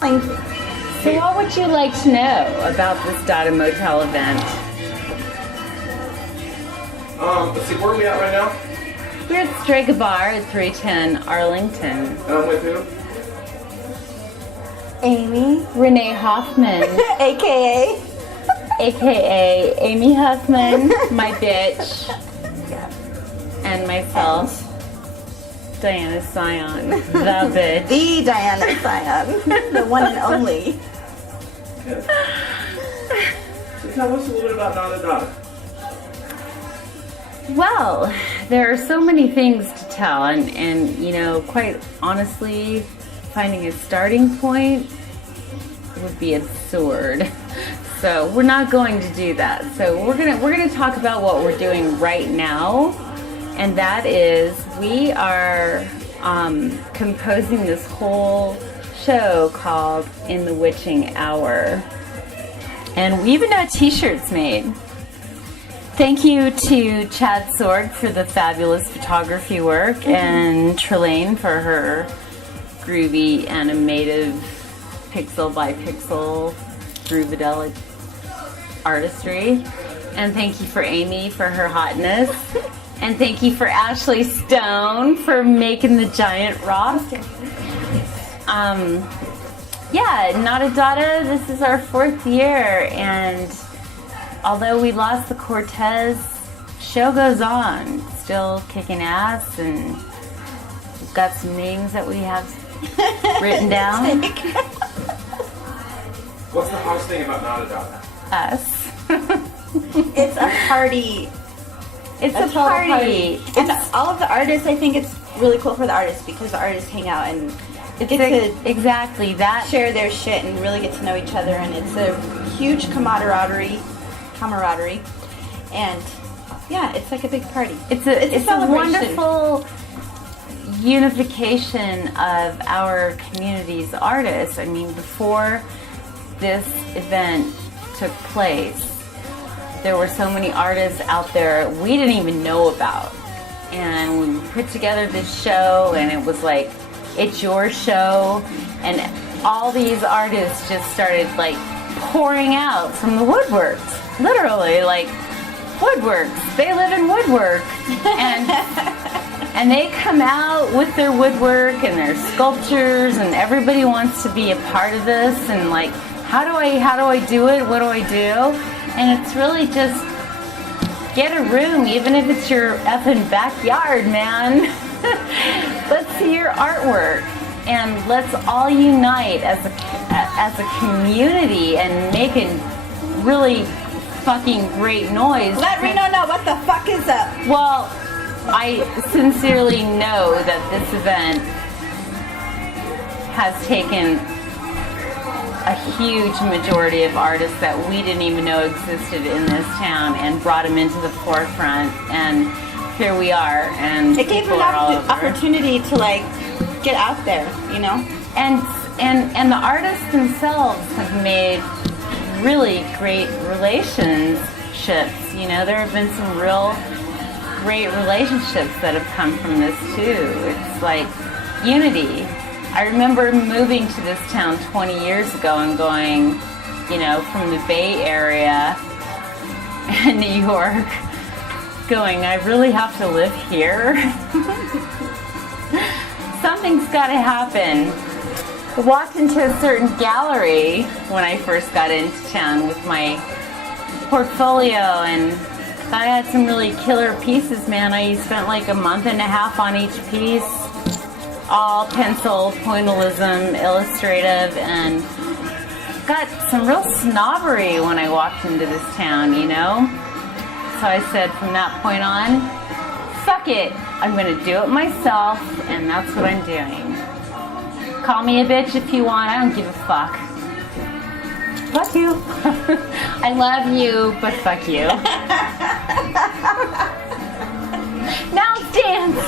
So what would you like to know about this Dada Motel event? Let's see, where are we at right now? We're at Strega Bar at 310 Arlington. And I'm with who? Amy, Renee Hoffman, aka aka Amy Huffman, my bitch, and myself, Diana Sion, the bitch. the Diana Sion, the one and only. Yes. So tell us a little bit about Nada Dada. Well, there are so many things to tell, and you know, quite honestly, finding a starting point would be absurd. So we're not going to do that. So we're gonna talk about what we're doing right now, and that is we are composing this whole show called In the Witching Hour, and we even have t-shirts made. Thank you to Chad Sorg for the fabulous photography work, and Trelane for her groovy, animative, pixel by pixel, groovadelic artistry. And thank you for Amy for her hotness. And thank you for Ashley Stone for making the giant rock. Yeah, Nada Dada, this is our 4th year, and although we lost the Cortez, show goes on. Still kicking ass, and we've got some names that we have written down. What's the hottest thing about Nada Dada? Us. It's a party. It's a total party. And all of the artists, I think it's really cool for the artists because the artists hang out and get to Exactly that. share their shit and really get to know each other, and it's a huge camaraderie, and yeah, it's like a big party. It's a celebration. wonderful unification of our community's artists. I mean, before this event took place, there were so many artists out there we didn't even know about, and we put together this show, and it was like, it's your show, and all these artists just started like pouring out from the woodworks, literally, like woodworks. They live in woodwork, and they come out with their woodwork and their sculptures, and everybody wants to be a part of this, and like, how do I do it? What do I do? And it's really just get a room, even if it's your effing backyard, man. Let's see your artwork, and let's all unite as a community and make a really fucking great noise. Let Reno know what the fuck is up. Well, I sincerely know that this event has taken a huge majority of artists that we didn't even know existed in this town and brought them into the forefront, and here we are, and It gave them an opportunity to like get out there, you know. And the artists themselves have made really great relationships. You know, there have been some real great relationships that have come from this too. It's like unity. I remember moving to this town 20 years ago and going, you know, from the Bay Area and New York, going, I really have to live here. Something's got to happen. I walked into a certain gallery when I first got into town with my portfolio, and I had some really killer pieces, man. I spent like a month and a half on each piece, all pencil, pointillism, illustrative, and got some real snobbery when I walked into this town, you know? So I said from that point on, fuck it, I'm gonna do it myself, and that's what I'm doing. Call me a bitch if you want, I don't give a fuck. Fuck you. I love you, but fuck you. Now dance!